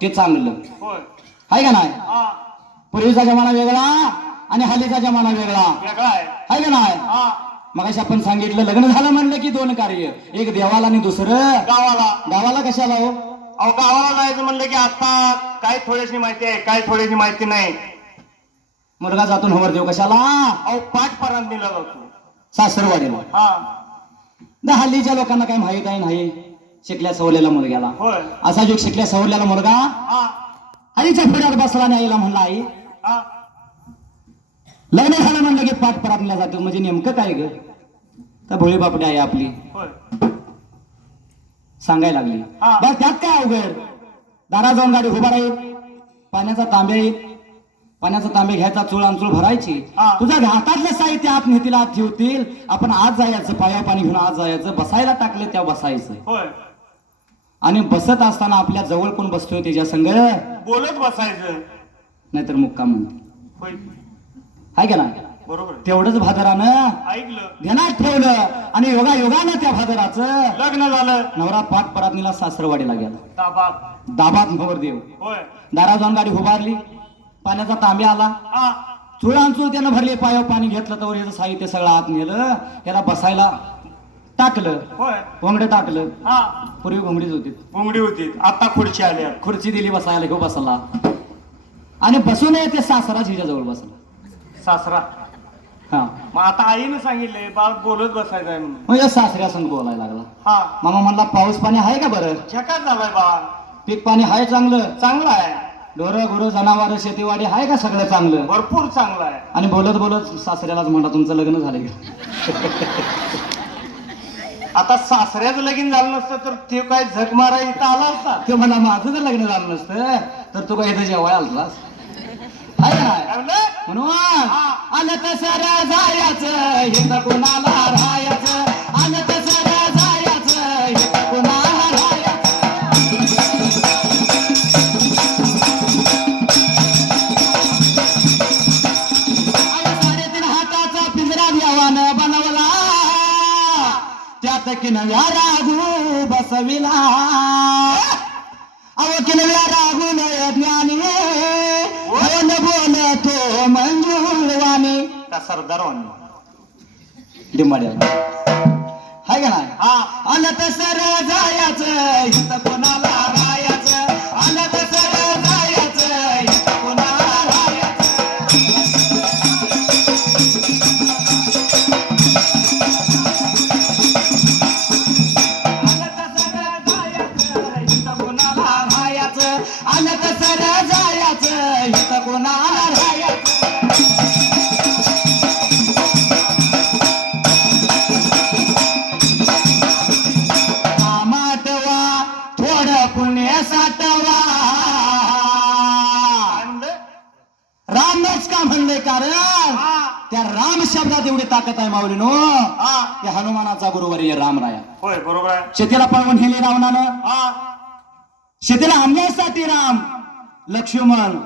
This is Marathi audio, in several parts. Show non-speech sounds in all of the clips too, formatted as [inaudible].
ते चांगलं. होय. आहे का नाही? हा. पूर्वीचा जमाना वेगळा आणि हल्लीचा जमाना वेगळा. वेगळा आहे. आहे का नाही? हा. मग आपण सांगितलं लग्न झालं म्हणलं की दोन कार्य. एक देवाला आणि दुसरं गावाला. गावाला कशाला हो? अहो गावाला जायचं म्हणलं की आता काय थोडीशी माहिती आहे काय थोडीशी माहिती नाही. मुलगा जातून होवर देव कशाला? अहो पाठ परांत दिला जातो सासरवाडीला. हा. ना हल्लीच्या लोकांना काही माहीत आहे नाही? शिकल्या सवरलेला मुलग्याला. होय. असा जो शिकल्या सवरलेला मुलगा आईच्या पुढ्यात बसला आणि आईला म्हणला आई. लग्न झालं म्हणलं की पाठ परातल्या जातो म्हणजे नेमकं काय ग? तर भोळी बापडी आहे आपली. सांगायला लागली. बस त्यात काय अवघड? दारा जाऊन गाडी उभा राहील पाण्याचा येईल. पाण्याचा तांबे घ्यायचा चूळ आणि चूळ भरायची. तुझ्या घाटातलं साहित्य आत नेतील आत ठेवतील. आपण आज जायचं पाया पाणी घेऊन आज जायचं बसायला टाकलं त्या बसायचं. आणि बसत असताना आपल्या जवळ कोण बसतोय त्याच्या संग? बोलत बसायचं. नाहीतर मुक्का म्हणते होय. का ना बरोबर. तेवढंच भादरानं ऐकलं. ध्यानात ठेवलं आणि योगा योगानं त्या भादराचं लग्न झालं. नवरा पाठ परातनीला सासरवाडीला गेला. दाबात नवर देव दारा जाऊन गाडी उभारली. पाण्याचा तांब्या आला. चुळांचूळ त्यानं भरले पायाव पाणी घेतलं तर साहित्य सगळं आत नेलं. त्याला बसायला टाकलं. होय. घोंगडं टाकलं. हा. पूर्वी घोंगडीच होती. घोंगडी होती. आता खुर्ची आल्या खुर्ची दिली बसायला घेऊ बसला आणि बसून ते सासरा हिच्या जवळ बसला. सासरा. हा. मग आता आईने सांगितलंय बाळ बोलत बसायचं आहे म्हणून. या सासऱ्या संग बोलायला लागला. हा. मामा म्हणला पाऊस पाणी आहे का बरं? झकाच झालाय बाळ. पीक पाणी आहे चांगलं. चांगला आहे. ढोरं गुरु जनावर शेतीवाडी आहे का सगळं चांगलं? भरपूर चांगला आहे. आणि बोलत बोलत सासऱ्यालाच म्हणला तुमचं लग्न झालं का. [laughs] आता सासऱ्याचं लगीन झालं नसतं तर ते काय झक मारा इथं आला असता? ते म्हणा माझं जर लग्न झालं नसतं तर तू काय इथं जेवाय म्हणलं? म्हणून आलं तसं जायचं हिंद कुणाला राहायचं किनव्या राघू बसविला. अव किनव्या राघून ज्ञानी. बोल बोलतो मंजुळवाणी. त्या सरदारवानी डिंबाड्या हाय का नाही? हा. आलं तर सर जायचं इथं कोणाला एवढी ताकद आहे माऊलीनो? हा. त्या हनुमानाचा गुरुवर्य रामराया होय बरोबर आहे. शेतीला पळवून नेली रावणानं? हा. शेतीला आणण्यासाठी राम. लक्ष्मण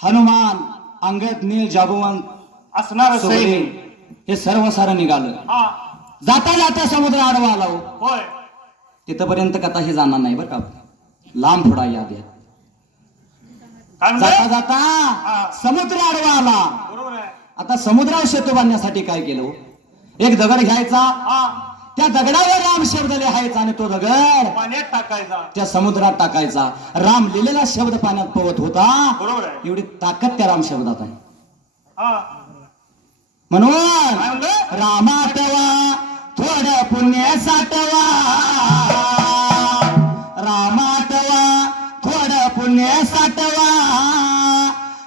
हनुमान अंगद नील जागवंत असणार सैनिक. हे सर्व सारं निघालं. हा. जाता जाता समुद्र आडवा आला हो. होय. तिथपर्यंत कथा हे जाणार नाही बरं का. लांब थोडा याद आहे काय जाता जाता हा. समुद्र आडवा आला. बरोबर आहे. आता समुद्रावर सेतू बांधण्यासाठी काय केलं? एक दगड घ्यायचा. त्या दगडावर राम शब्द लिहायचा आणि तो दगड पाण्यात टाकायचा. त्या समुद्रात टाकायचा. राम लिहिलेला शब्द पाण्यात पवत होता. बरोबर आहे. एवढी ताकद त्या राम शब्दात आहे. हा. म्हणून काय म्हणलं? रामाटवा थोडं पुण्य साठवा. रामाटवा थोडं पुण्य साठवा.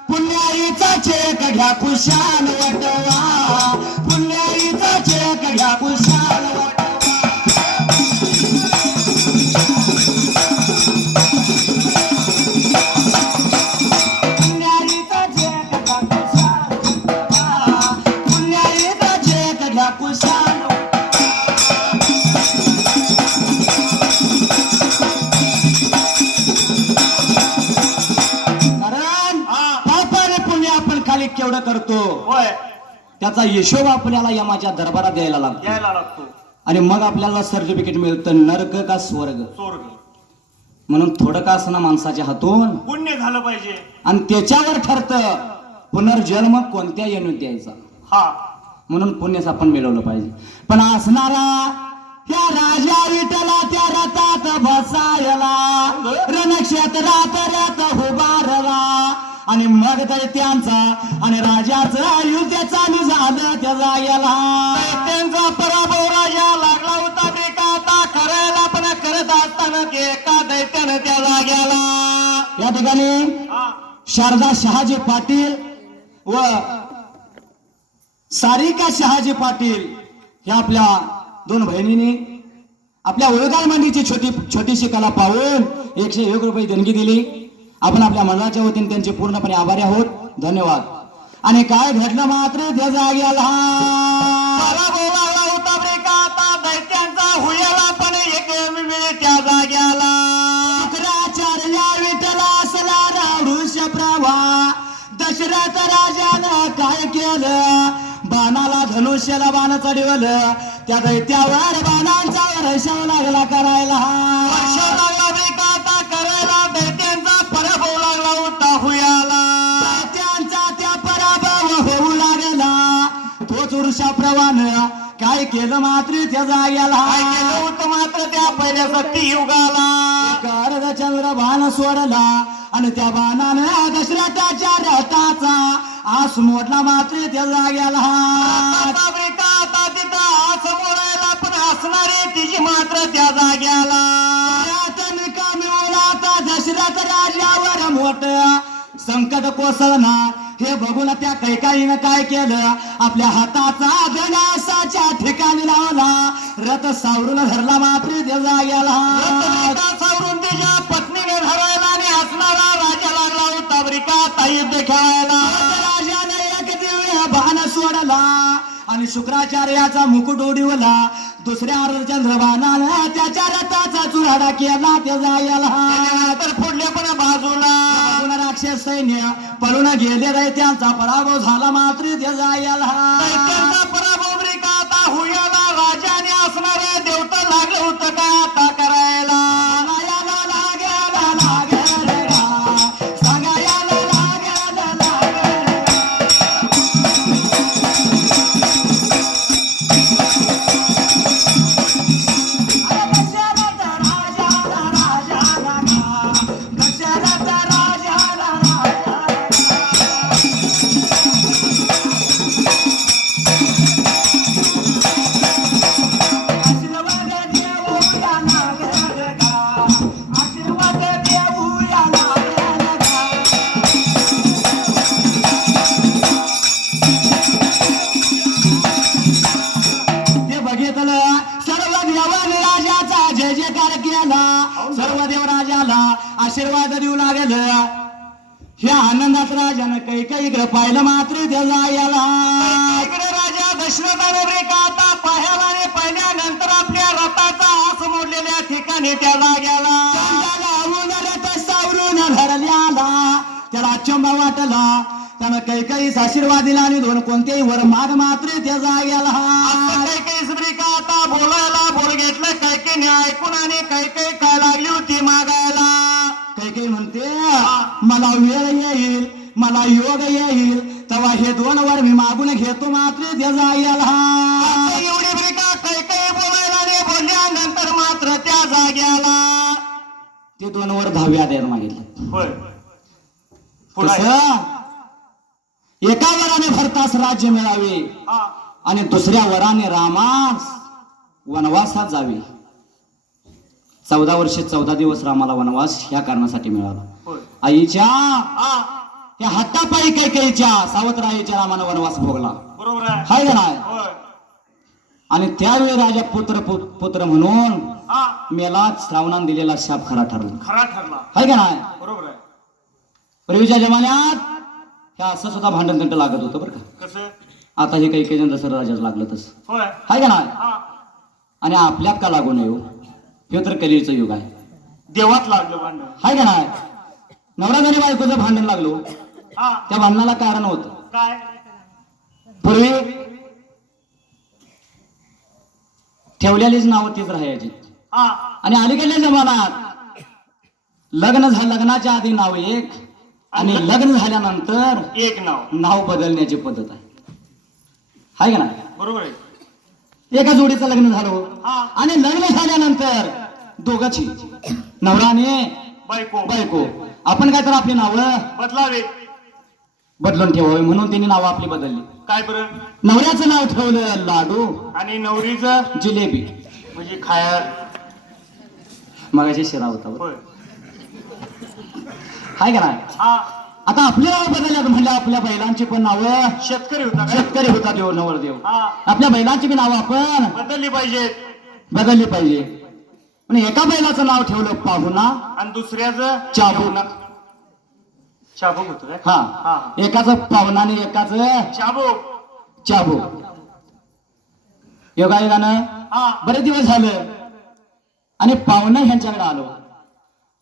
पुण्याईचा चेक घ्या खुशाल. केवढं करतो? होय. त्याचा हिशोब आपल्याला यमाच्या दरबारात द्यायला लागतो. यायला लागतो. आणि मग आपल्याला सर्टिफिकेट मिळतं नरक का स्वर्ग? स्वर्ग. म्हणून थोडं का असणं माणसाच्या हातून? पुण्य झालं पाहिजे. आणि त्याच्यावर ठरतं. पुनर्जन्म कोणत्या येणून द्यायचा? हा. म्हणून पुण्यच आपण मिळवलं पाहिजे. पण असणारा त्या राजा विठला त्या रथात बसायला रणक्षेत्रात रथ उभारला आणि मग दैत्यांचा आणि राजाचं युद्ध चालू झालं त्या जायला दैत्यांचा पराभव राजा लागला होता बेका आता करायला पण करत असताना ते एका दैत्यानं त्या जाग्याला या ठिकाणी शारदा शहाजी पाटील व सारिका शहाजी पाटील ह्या आपल्या दोन बहिणींनी आपल्या उळगाल मांडीची छोटी छोटीशी कला पाहून एकशे एक रुपये देणगी दिली. आपण आपल्या मनाच्या वतीने त्यांचे पूर्णपणे आभारी आहोत. धन्यवाद. आणि काय घडलं मात्र त्या जाग्याला पराभव होता ब्रेका धनुष्याला बाण चढवलं. त्या दैत्यावर बाणांचा वर्षाव लागला करायला. वर्षाव लागला बेकाता करायला दैत्यांचा पराभव लागला होता हुयाला. दैत्यांचा त्या पराभव होऊ लागला. तोच वृषाप्रवानं काय केलं मात्र त्या जाग्याला? काय केलं होतं मात्र त्या पहिल्या सत्ती युगाला चंद्र बाण सोडला आणि त्या बाणानं दशरथाच्या रथाचा आस मोडला मात्र त्या जाग्याला आता तिथं आस मोडायला पण असणारे तिची मात्र त्या जाग्याला. कमी आता दशरथ राजावर मोठ संकट कोसळणार. हे बघून त्या कैकाईनं काय केलं? आपल्या हाताचा धनासाच्या ठिकाणी लावला. रथ सावरून धरला मात्र त्या जाग्याला. सावरून त्याच्या पत्नीने धरायला आणि असणारा राजा लागला होता ब्रिका युद्ध खेळायला. सोडला आणि शुक्राचार्याचा मुकुट उडवला दुसऱ्या चंद्रबाणानं त्याच्या रथाचा चुराडा केला त्या जायला. तर फोडले पण बाजूला. राक्षस सैन्य पळून गेले रे त्यांचा पराभव झाला मात्र त्या जायला. पराभव हुयाला राजाने असणारे देवता लागलं होतं का? इकडे पाहिलं मात्र त्याला याला. इकडे राजा दशरथाने रेखा आता पाहायला आणि पाहिल्यानंतर आपल्या रथाचा आस मोडलेल्या ठिकाणी त्याला गेला सावरून धरल्याला त्याला अचंबा वाटला. त्यानं काही काही आशीर्वाद दिला आणि दोन कोणतेही वर माग मात्र त्या जाग्याला काही काही स्त्रिका आता बोलायला बोल घेतलं. काही काही ऐकून आणि काही काही काय लागली होती मागायला. काही काही म्हणते मला वेळ मला योग येईल तेव्हा हे दोन वर मी मागून घेतो मात्र त्या जाग्याला एवढी ब्रिका काही काही बोलायला बोलल्यानंतर मात्र त्या जाग्याला. ते दोन वर मागितलं. होय. एका वराने भरतास राज्य मिळावे हा. आणि दुसऱ्या वराने रामास वनवासात जावे. चौदा वर्षे चौदा दिवस रामाला वनवास ह्या कारणासाठी मिळाला. आईच्या त्या हट्टापायी कैकेच्या सावत्राईच्या रामानं वनवास भोगला. बरोबर आहे. हाय नाही? होय. आणि त्यावेळी राजा पुत्र पुत्र म्हणून मेला श्रावणान दिलेला शाप खरा ठरला. खरा ठरला. हाय का नाही? बरोबर आहे. पूर्वीच्या जमान्यात ह्या असं सुद्धा भांडण तंट लागत होतं बरं का. कसं? आता हे काही काही जसं राजाच लागलं तसं. होय. हाय का नाही? हा. आणि आपल्यात का लागू नये हो? हे तर कलीचं युग आहे. देवात लागलं भांडण. हाय का नाही? नवरा आणि बायकोचं भांडण लागलो हा. त्या भांडणाला कारण होतं. काय? पूर्वी ठेवलेलीच नावं तीच राहायची. हा. आणि अलीकडल्या जमान्यात लग्न झालं लग्नाच्या आधी नाव एक आणि लग्न झाल्यानंतर एक नाव. नाव बदलण्याची पद्धत आहे. हाय का ना बरोबर आहे. एका जोडीचं लग्न झालं. हा. आणि लग्न झाल्यानंतर दोघाची नवरा आणि बायको. बायको. आपण काय तर आपली नावं बदलावे. बदलून ठेवावी म्हणून त्यांनी नावं आपली बदलली. काय बरं? नवऱ्याचं नाव ठेवलं लाडू. आणि नवरीचं? जिलेबी. म्हणजे खाया मगाशी शिरा होता बरं. होय. हाय का नाही? हा. आता आपली नाव बदलल्यात म्हणलं आपल्या बैलांची पण नावं. शेतकरी होता काय? शेतकरी होता देव नवरदेव. हा. आपल्या बैलांची बी नावं आपण. बदलली पाहिजे. बदलली पाहिजे. पण एका बैलाचं नाव ठेवलं पाहुणा. आणि दुसऱ्याचं? चाबूक. चाबूक होत काय? हा. हा. एकाचं पाहुणा आणि एकाचं चाबूक. चाबू योगायोगानं हा बरेच दिवस झालं. आणि पाहुणा ह्यांच्याकडे आलो.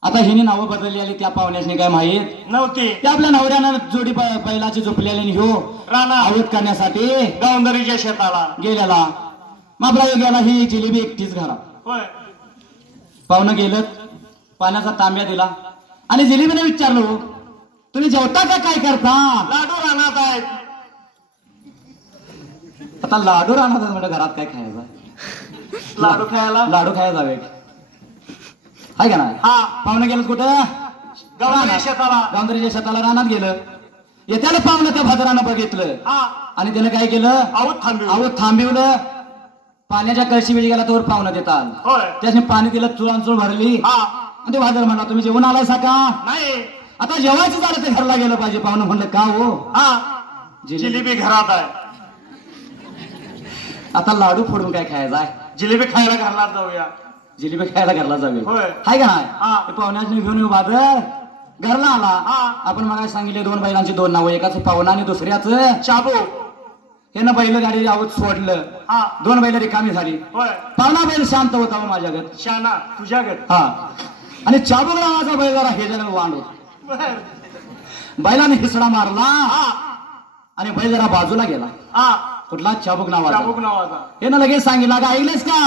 आता हिने नावं बदलली आली त्या पाहुण्याने काय माहीत? नव्हती. त्या आपल्या नवऱ्यानं जोडी बै- बैलाची झोपलेली ह्यो राणा. आवत करण्यासाठी गावंदरीच्या शेताला. गेलेला. मग आपला गेला ही जिलेबी एकटीच घरा होय. पाहुणं गेलं पाण्याचा तांब्या दिला. आणि जिलेबीने विचारलो तुम्ही जेवता का काय करता? लाडू रानात आहेत. आता लाडू राहणार म्हणजे घरात काय खायचं? लाडू खायला? लाडू खायला जावे हाय का नाही? हा. पाहुणं गेलं कुठं. शेताला. गावंदरीच्या शेताला रानात गेलं. येत्याला पाहुणं त्या भद्रानं बघितलं. आणि त्यानं काय केलं? आऊत थांबी अहो थांबिवलं. पाण्याच्या कळशी बिळशी गेला तोवर पाहुणं देतात. त्याने पाणी दिलं चुळांचूळ भरली. हा. आणि ते भादर म्हणला तुम्ही जेवण आलाय का? नाही. आता जेवायचं झालं ते घरला गेलं पाहिजे पाहुणं म्हणलं का हो? हा. जिलेबी. घरात आहे. आता लाडू फोडून काय खायचा आहे? जिलेबी खायला घालणार जाऊया. जिलेबी खायला घरला जावे होय. हाय का नाही? हा. ते पाहुण्याने घेऊन येऊ बादर घरला आला. हा. आपण मला सांगितले दोन बैलांची दोन नावं एकाचं पाहुणा आणि दुसऱ्याचं. चाबूक हे ना बैल गाडी आवत सोडलं. हा. दोन बैल रिकामी झाली. होय. पाहुणा बैल शांत होता हो माझ्याकडे शाना तुझ्या घर हा. आणि चाबूक नावाचा बैल जरा हे जरा वांड होता. बैलाने हिसडा मारला. हा. आणि बैल जरा बाजूला गेला. हा. कुठला? चाबूक नावाचा. चाबूक नावाचा. हे ना लगेच सांगितलं का ऐकलेस का?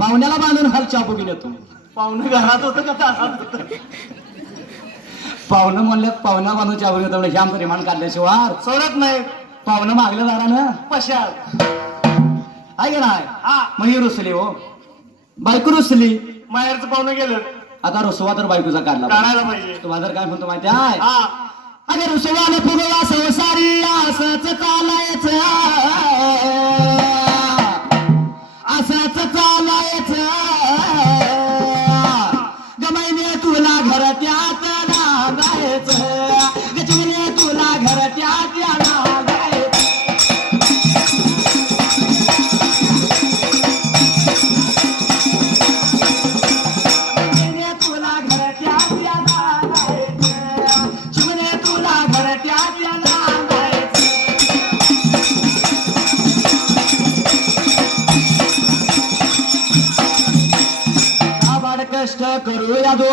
पाहुण्याला बांधून घाल चाबूक येतो पाहुणे घरात होतं का? होतं. पाहुणं म्हणलं पाहुणा बांधून चाबूक येतो म्हणजे आमचं रिमांड काढल्याशिवाय. सोडत नाही. पाहुणं मागलं दारानं पशात आहे का नाही? हा. मग ही रुसली हो. बायको रुसली माहेरचं पाहुणं गेलं. आता रुसवा तर बायकोचा काढला काढायला पाहिजे. तो बाजार काय म्हणतो माहिती आहे? अरे रुसवाला पुरवा संसारी असंच चालायचं. असंच चालायचं. गमैने तुला घर त्यात जायचं तुला घर त्यात